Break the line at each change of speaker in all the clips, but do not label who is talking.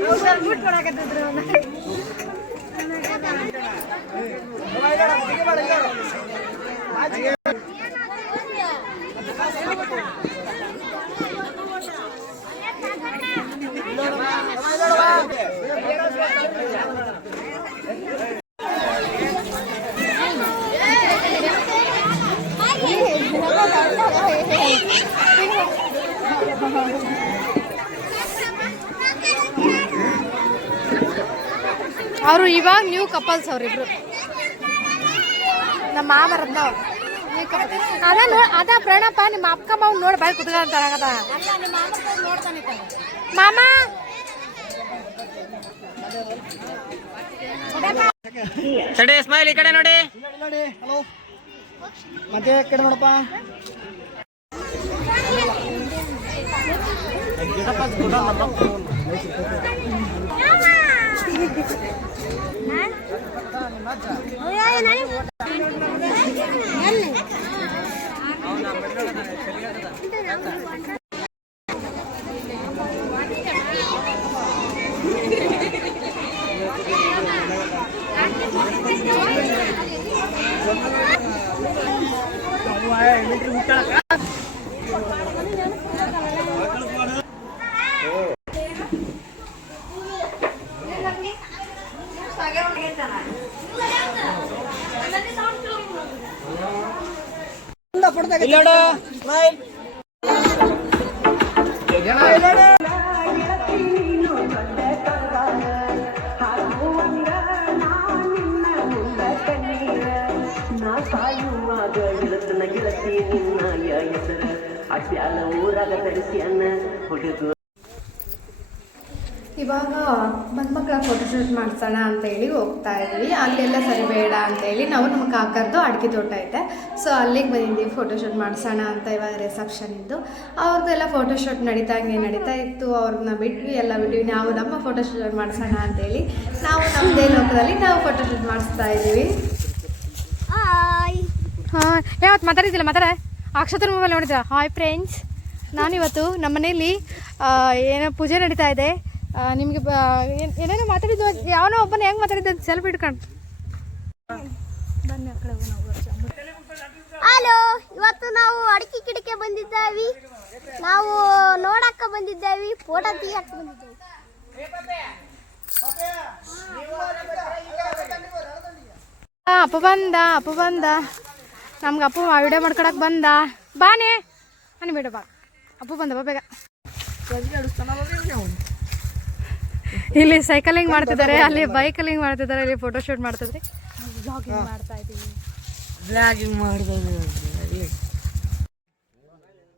No se remut para que te. ಅವರು ಇವಾಗ new couples ಅವ್ರಿಬ್ರು ನಮ್ಮ ಮಾಮರದ್ನ ಅದ ನೋ ಅದ ಪ್ರಣಪ್ಪ ನಿಮ್ಮ ಅಪ್ಪ ಮಾವ್ ನೋಡಿ ಬಾಯ್ ಕುತ್ಕೊಂತ ಮಾಮ!
ತಡೆ ಸ್ಮೈಲ್ ಈ ಕಡೆ ನೋಡಿ.
ನೋಡಿ ಹಲೋ ಮತ್ತೆ ಈ ಕಡೆ ನೋಡಪ್ಪ.
ಇಲ್ಲಿ
ನಾ ಸಾಯುವಾಗ ಗೆಳತನ ಗೆಳತಿ ನಿನ್ನ ಹೆಸರ ಅಟ್ಯಾಲ ಊರಾಗ ತರಿಸ್ಯಾನ ಹುಡುಗ
ಇವಾಗ ಮಕ್ಕಳ ಫೋಟೋಶೂಟ್ ಮಾಡ್ಸೋಣ ಅಂತೇಳಿ ಹೋಗ್ತಾ ಇದ್ವಿ. ಅಲ್ಲೆಲ್ಲ ಸರಿ ಬೇಡ ಅಂತೇಳಿ ನಾವು ನಮ್ಮ ಕಾಕರ್ದು ಅಡಿಕೆ ತೋಟ ಐತೆ. ಸೊ ಅಲ್ಲಿಗೆ ಬಂದಿದ್ದೀವಿ ಫೋಟೋಶೂಟ್ ಮಾಡ್ಸೋಣ ಅಂತ ಇವಾಗ ರಿಸೆಪ್ಷನ್ ಇದ್ದು. ಅವ್ರದ್ದೆಲ್ಲ ಫೋಟೋಶೂಟ್ ನಡೀತಾ ಹಂಗೆ ನಡೀತಾ ಇತ್ತು. ಅವ್ರನ್ನ ಬಿಟ್ವಿ ಎಲ್ಲ ಬಿಟ್ವಿ. ನಾವು ನಮ್ಮ ಫೋಟೋಶೂಟ್ ಮಾಡ್ಸೋಣ ಅಂತೇಳಿ ನಾವು ನಮ್ಮದೇ ಲೋಕದಲ್ಲಿ ನಾವು ಫೋಟೋಶೂಟ್ ಮಾಡಿಸ್ತಾ ಇದ್ದೀವಿ. ಹಾಂ ಯಾವತ್ತು ಮಾತಾಡಿದ್ದಿಲ್ಲ ಮಾತಾಡ. ಅಕ್ಷತ್ರ ಮೊಬೈಲ್ ನೋಡಿದ್ರ ಹಾಯ್ ಫ್ರೆಂಡ್ಸ್ ನಾನಿವತ್ತು ನಮ್ಮ ಮನೇಲಿ ಏನೋ ಪೂಜೆ ನಡೀತಾ ಇದೆ. ನಿಮಗೆ ಬ ಏನ್- ಏನೇನೋ ಮಾತಾಡಿದ್ವು ಯಾವನೋ ಒಬ್ಬನ ಹೆಂಗೆ ಮಾತಾಡಿದ್ದ ಸೆಲ್ಫ್ ಇಟ್ಕೊಂಡು.
ಹಲೋ ಇವತ್ತು ನಾವು ಅಡಿಕೆ ಕಿಡಿಕೆ ಬಂದಿದ್ದೇವೆ. ನಾವು ನೋಡಕ್ಕ ಬಂದಿದ್ದೇವೆ ಫೋಟೋ ತೆಗಿಯಕ್ಕ ಬಂದಿದ್ದೇವೆ.
ಅಪ್ಪ ಬಂದ ಅಪ್ಪ ಬಂದ. ನಮ್ಗೆ ಅಪ್ಪ ವಿಡಿಯೋ ಮಾಡ್ಕೊಳಕ್ ಬಂದ. ಬಾನೆ ನಾನು ಬಿಡು ಬಾ. ಅಪ್ಪ ಬಂದ ಬಾ ಬೇಗ. ಇಲ್ಲಿ ಸೈಕಲಿಂಗ್ ಮಾಡ್ತಿದ್ದಾರೆ ಅಲ್ಲಿ ಬೈಕಲಿಂಗ್ ಮಾಡ್ತಿದ್ದಾರೆ ಇಲ್ಲಿ ಫೋಟೋ ಶೂಟ್ ಮಾಡ್ತಿದ್ರಿ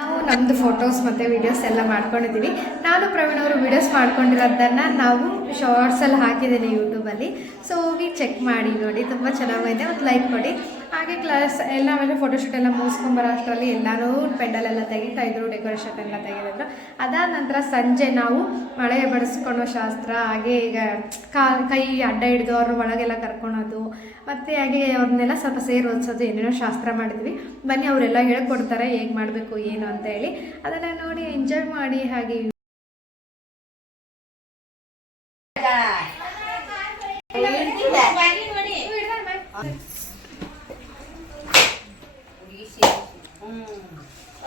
ನಾವು ನಮ್ದು ಫೋಟೋಸ್ ಮತ್ತು ವಿಡಿಯೋಸ್ ಎಲ್ಲ ಮಾಡ್ಕೊಂಡಿದ್ದೀವಿ. ನಾನು ಪ್ರವೀಣ್ ಅವರು ವಿಡಿಯೋಸ್ ಮಾಡ್ಕೊಂಡಿರೋದನ್ನ ನಾವು ಶಾರ್ಟ್ಸಲ್ಲಿ ಹಾಕಿದ್ದೀನಿ ಯೂಟ್ಯೂಬಲ್ಲಿ ಸೊ ಹೋಗಿ ಚೆಕ್ ಮಾಡಿ ನೋಡಿ. ತುಂಬ ಚೆನ್ನಾಗಿದೆ. ಮತ್ತು ಲೈಕ್ ಕೊಡಿ. ಹಾಗೆ ಕ್ಲಾಸ್ ಎಲ್ಲ ಆಮೇಲೆ ಫೋಟೋಶೂಟ್ ಎಲ್ಲ ಮುಗಿಸ್ಕೊಂಬರೋ ಅಷ್ಟರಲ್ಲಿ ಎಲ್ಲರೂ ಪೆಂಡಲ್ ಎಲ್ಲ ತೆಗಿತಾ ಇದ್ರು ಡೆಕೋರೇಷನ್ ಎಲ್ಲ ತೆಗೆದಿದ್ರು. ಅದಾದ ನಂತರ ಸಂಜೆ ನಾವು ಮಳೆ ಬಡಿಸ್ಕೊಳೋ ಶಾಸ್ತ್ರ ಹಾಗೆ ಈಗ ಕಾ ಕೈ ಅಡ್ಡ ಹಿಡಿದು ಅವ್ರ ಒಳಗೆಲ್ಲ ಕರ್ಕೊಳೋದು ಮತ್ತು ಹಾಗೆ ಅವ್ರನ್ನೆಲ್ಲ ಸ್ವಲ್ಪ ಸೇರಿ ಓದಿಸೋದು ಏನೇನೋ ಶಾಸ್ತ್ರ ಮಾಡಿದ್ವಿ. ಬನ್ನಿ ಅವರೆಲ್ಲ ಹೇಳ್ಕೊಡ್ತಾರೆ ಹೇಗೆ ಮಾಡಬೇಕು ಏನು ಅಂತ ಹೇಳಿ. ಅದನ್ನು ನೋಡಿ ಎಂಜಾಯ್ ಮಾಡಿ ಹಾಗೆ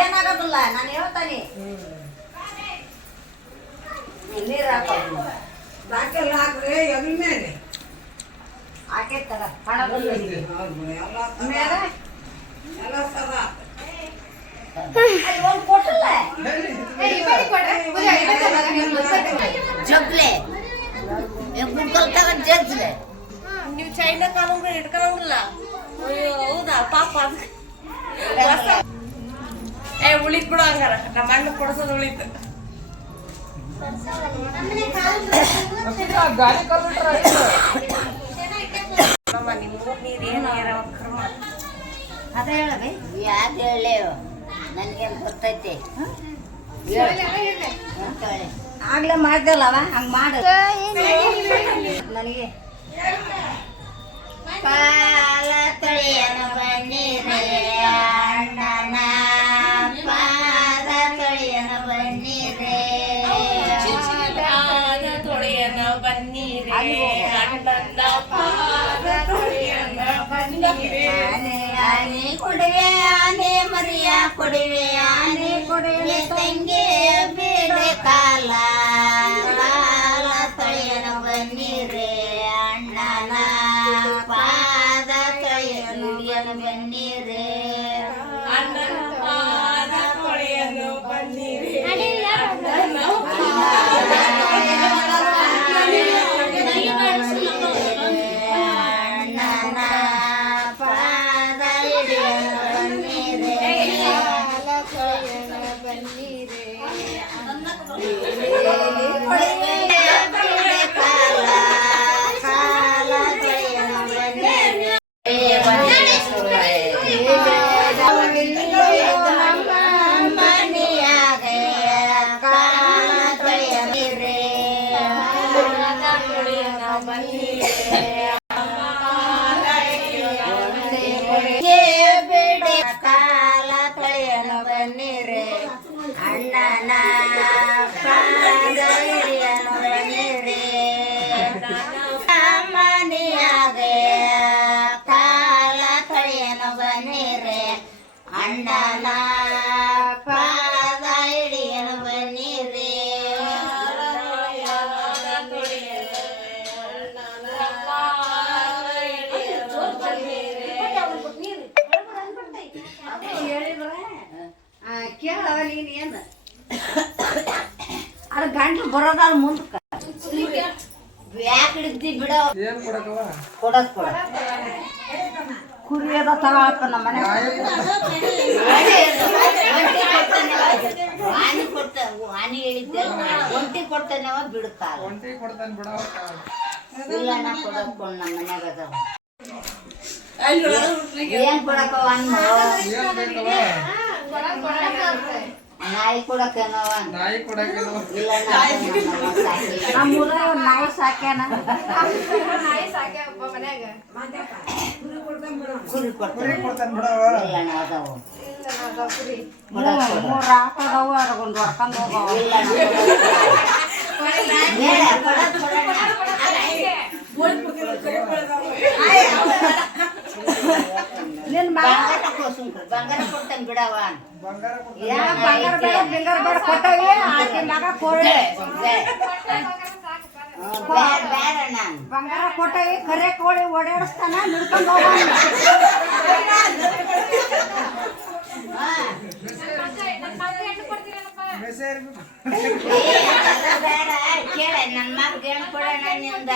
ಏನಾಗೋದಿಲ್ಲ ನಾನು ಹೇಳ್ತಾನೆ ನೀರು ಹಾಕೋದು
ಹಾಕೆಲ್ಲ ಹಾಕ್ರೆ ಎದ್ರ ಮೇಲೆ
ಜಗ್ಲೆ ಜಗ್ಲೆ.
ನೀವು ಚೈನಾ ಕಾಲಂಗ ಹಿಡ್ಕೊಳಂಗಿಲ್ಲ ಅಯ್ಯೋ ಹೌದಾ? ಪಾಪ ಏ ಉಳಿತ್ ಬಿಡು ಹಂಗಾರ. ನಮ್ಮ ಅಣ್ಣ ಕೊಡ್ಸೋದು ಉಳಿತು. ನಮ್ಮ ನಿಮ್ಮ ಊರ್ ನೀರ್ ಏನು ಏರವ ಕರ್ಮ.
ಅದ ಹೇಳಬೇ. ಯಾವ್ದು ನನಗೇನು ಗೊತ್ತೈತಿ. ಆಗ್ಲೇ ಮಾಡ್ದಲ್ಲವ? ಹಂಗೆ ಮಾಡು. ನನಗೆ. ಕೊಡುವೆ ಆನೆ ಮರಿಯ ಕೊಡುವೆ ಆನೆ ಕೊಡುವೆ ತಂಗಿ ಬೇರೆ ಕಾಲ ಬನ್ನಿರೆ na na. ಅದು ಗಂಟ್ಲು ಬರೋದಾರ ಮುಂದಕ್ಕೆ. ಯಾಕೆ ಹಿಡಿದ್ದಿ ಬಿಡೋ ಕೊಡಕ್ ಕೊಡ. ಕುರಿಯದ ತಗೊಳಪ್ಪ ನಮ್ಮ ಮನೆ. ವಾಣಿ ಕೊಡ್ತ ಆನಿ ಹೇಳಿದ್ದೆ ಒಂಟಿ ಕೊಡ್ತಾನೆವ ಬಿಡುತ್ತಾರ ಇಲ್ಲ ನಾ ಕೊಡಕ್ ಕೊಡ್ ನಮ್ಮ ಮನ್ಯಾಗ ಅದಾವ. ಏನ್ ಕೊಡಕವ ಅನ್ನ ನಾಯಿ ಕೊಡಕೇನವ ಇಲ್ಲ ನಮ್ಮ ಊರಾಗ ನಾಯಿ ಸಾಕ್ಯಾನ? ಕುರಿ ಕೊಡ್ತಾನೆ. ಇಲ್ಲ ನಾ ಅದಾವು. ಮೂರು ಹಾಕೋದವು ಅದಕ್ಕೊಂದು ಹೊಡ್ಕೊಂಡು ಹೋಗವು ಇಲ್ಲ ಬೇಡ ಕೊಡಕ್ ನಿನ್ ಬಂಗಾರ ಕೋಸುಂಕ್ರಿ ಬಂಗಾರ ಕೊಡ್ತಾನೆ ಬಿಡವ ಯಾ ಬಂಗಾರ ಬೇಡ ಬಂಗಾರ ಬೇಡ ಕೊಟ್ಟವಿ ಆಕೆ ಮಗ ಕೋಳಿ ಬೇಡ ಬೇಡ ನಾನು ಬಂಗಾರ ಕೊಟ್ಟವಿ ಕರೆ ಕೋಳಿ ಓಡಾಡಿಸ್ತಾನ ನಿಡ್ಕೊಂಡು ಹೋಗ ಬೇಡ ಕೇಳ ನನ್ನ ಮಗ ಏನು ಕೊಡೋಣ ನಿಂದ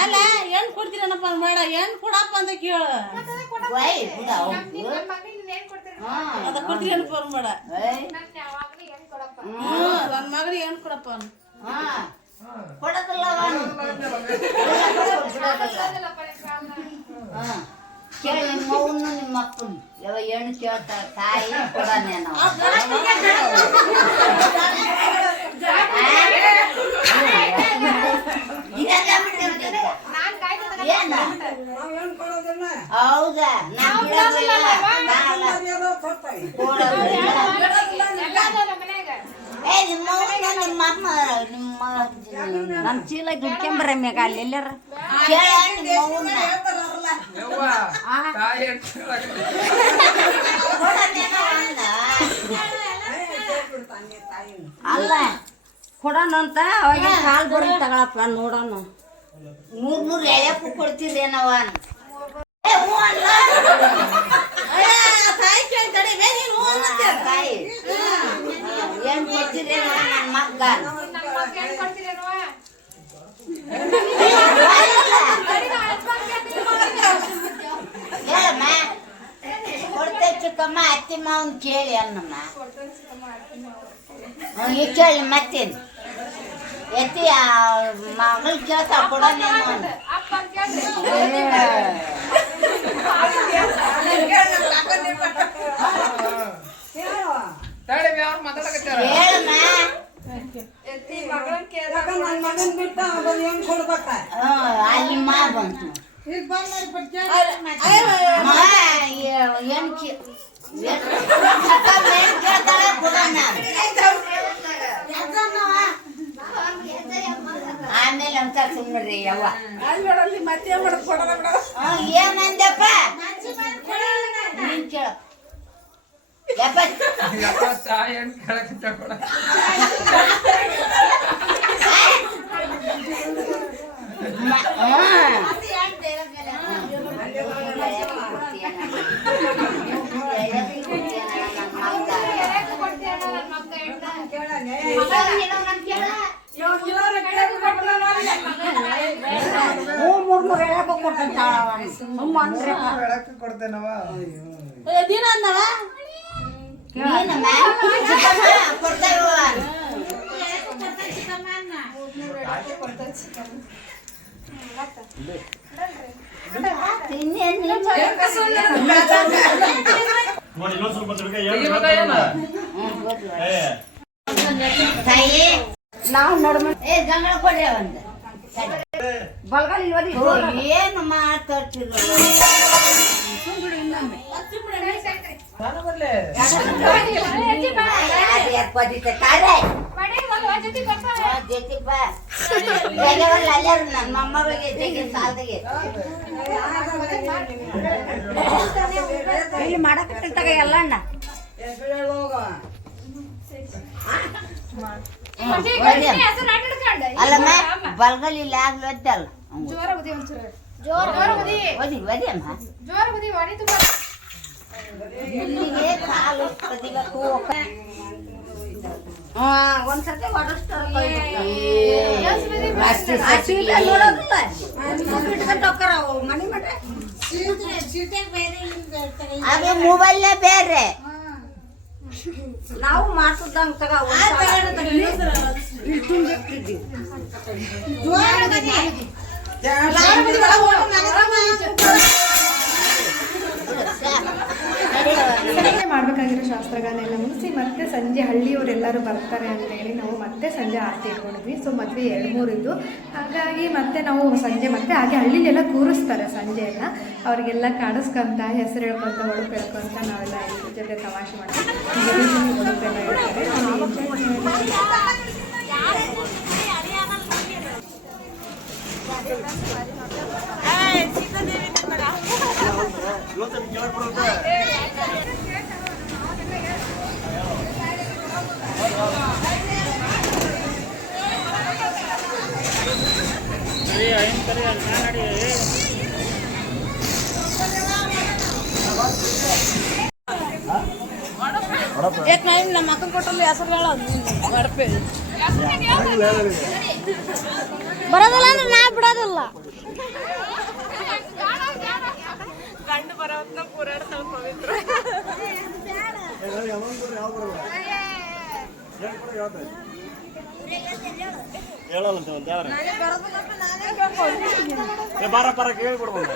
ಅಲ್ಲ ಏನ್ ಕೊಡ್ತೀರನಪ್ಪ ಬೇಡ ಏನ್ ಕೊಡಪ್ಪ ಅಂತ ಕೇಳು ಅದ ಕೊಡ್ತೀರನಪ್ಪ ಬೇಡ ಹ್ಮ್ ನನ್ ಮಗನಿಗೆ ಏನ್ ಕೊಡಪ್ಪ ಅವ್ನು.
ಕೊಡೋದಿಲ್ಲ ಅವನು ಕೇಳಿ ನಿಮ್ಮ ಅವ್ನು ನಿಮ್ಮ ಅಪ್ಪನ ಯಾವ ಹೆಣ್ಣು ಕೇಳ್ತಾರ ತಾಯಿ ಕೊಡನೇನೋ ದುಡ್ಕೊಂಬರ ಅಲ್ಲ ಕೊಡೋಣ ಅಂತ ಅವಾಗ ಕಾಲ್ ಬರಿ ತಗೊಳಪ್ಪ ನೋಡೋಣ. ಮೂರ್ ಮೂರ್ ಎಳೆಪ್ಪು ಕೊಡ್ತಿದ್ದೇನವ ಏನ್ ಕೊಡ್ತಿದ್ದೇನವ ನನ್ನ ಕೊಡ್ತೇವೆ ಚಿಕ್ಕಮ್ಮ ಅತ್ತಿ ಮಾವನ್ ಕೇಳಿ ಅನ್ನಮ್ಮ ಹ್ಮ್, ಈಗ ಕೇಳಿ ಮತ್ತೇನು ಎತ್ತಿ ಮಗಳು ಕೇಳ್ತಾ ಕೊಡ ಹೇಳಮ್ಮ ಹ್ಮ್, ಅಲ್ಲಿ ಮಾ ಬಂತು ಮಾ, ಏ- ಏನ್ ಕೇ- ಏನ್- ಚಿಕ್ಕಮ್ಮ ಏನ್ ಕೇಳ್ತಾಳೆ ಕೊಡೋಣ ಆಮೇಲೆ ಅಂತ ಸುಮ್ಮನೆ ಯವ್ವ ಹ್ಮ್, ಏನಂದಪ್ಪ ನೀನ್ ಕೇಳ ಹ್ಮ್.
ದಿನ ಅಂದವ
ನೀನಮ್ಮ? ಚಿಕ್ಕಮ್ಮ ಕೊಡ್ತಾಯಿವ? ಇನ್ನೇನ್ ನೀನ್ ತಾಯಿ ನಾವು ನೋಡ್ಮ ಏ ಗಂಗಳ ಕೊಡ್ರಿ ಒಂದು ಓ, ಏನು ಮಾತಾಡ್ತಿರೋ ನನ್ನ ಮೊಮ್ಮಗಳಿಗೆ ಜಗ್ಗೆ ಸಾಲದಾಗೆ ಇಲ್ಲಿ ಮಾಡಕತ್ತಿರ್ತಾಗ ಎಲ್ಲ ಅಣ್ಣ ಅಲ್ಲಮ್ಮ ಬಲ್ಗಲ್ಲಿ ಆಗ್ಲು ಒದ್ದಲ್ಲ ಓದಿ ಓದಿ ಅಮ್ಮ ಜೋರ ಬದಿ ಕದಿಬೇಕು ಒಂದ್ಸತಿ ಅದು ಮೊಬೈಲ್ನೇ ಬೇರೆ ನಾವು ಮಾಡ್ತಿದ್ದಂಗ ತಗ
ಸಂಜೆ ಮಾಡಬೇಕಾಗಿರೋ ಶಾಸ್ತ್ರಗಾನ ಎಲ್ಲ ಮುಗಿಸಿ ಮತ್ತೆ ಸಂಜೆ ಹಳ್ಳಿಯವರೆಲ್ಲರೂ ಬರ್ತಾರೆ ಅಂತ ಹೇಳಿ ನಾವು ಮತ್ತೆ ಸಂಜೆ ಆರತಿ ಇಟ್ಕೊಂಡಿದ್ವಿ. ಸೊ ಮದುವೆ ಎರಡು ಮೂರು ಇದ್ದು ಹಾಗಾಗಿ ಮತ್ತೆ ನಾವು ಸಂಜೆ ಮತ್ತೆ ಹಾಗೆ ಹಳ್ಳಿಲೆಲ್ಲ ಕೂರಿಸ್ತಾರೆ ಸಂಜೆ ಎಲ್ಲ ಅವರಿಗೆಲ್ಲ ಕಾಡಿಸ್ಕೊಂತ, ಹೆಸರು ಹೇಳ್ಕೊಂತ ಒಡಪು ಹೇಳ್ಕೊಂತ ನಾವೆಲ್ಲ ಜೊತೆ ತಮಾಷೆ ಮಾಡ್ತೀವಿ. ನಾವು enjoy ಮಾಡಿ-
ಏಕ್ ನಾ ನಮ್ಮ ಅಕ್ಕನ ಕೊಟ್ಟಲ್ಲಿ ಹೆಸರು ಹೇಳ. ಗಡಪೆ
ಬರೋದಿಲ್ಲ ಅಂದ್ರೆ ನಾ ಬಿಡೋದಿಲ್ಲ.
ಬರೋತ್ನ ಪೂರಾಡ್ತಾವ ಪವಿತ್ರ.
ಬಾರ ಬಾರ ಕೇಳ್ಕೊಡ್ಬೋದು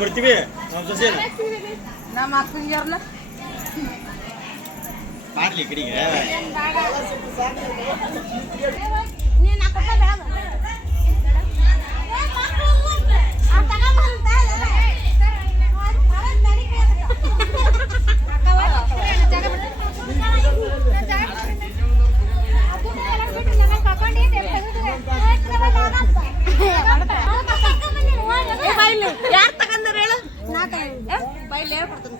ಬರ್ತೀವಿ? ನಮ್ಮ ಸೊಸೆ
ನಮ್ಮ ಅಕ್ಕಂಗ್ಯಾರನ
ಮಾಡ್ಲಿ ಕಡೆಗೆ.
ಯಾರು
ತಗಂದ್ರೆ ಹೇಳು? ನಾ ಬೈಲಿ ಹೇಳ್ಕೊಡ್ತೀನಿ.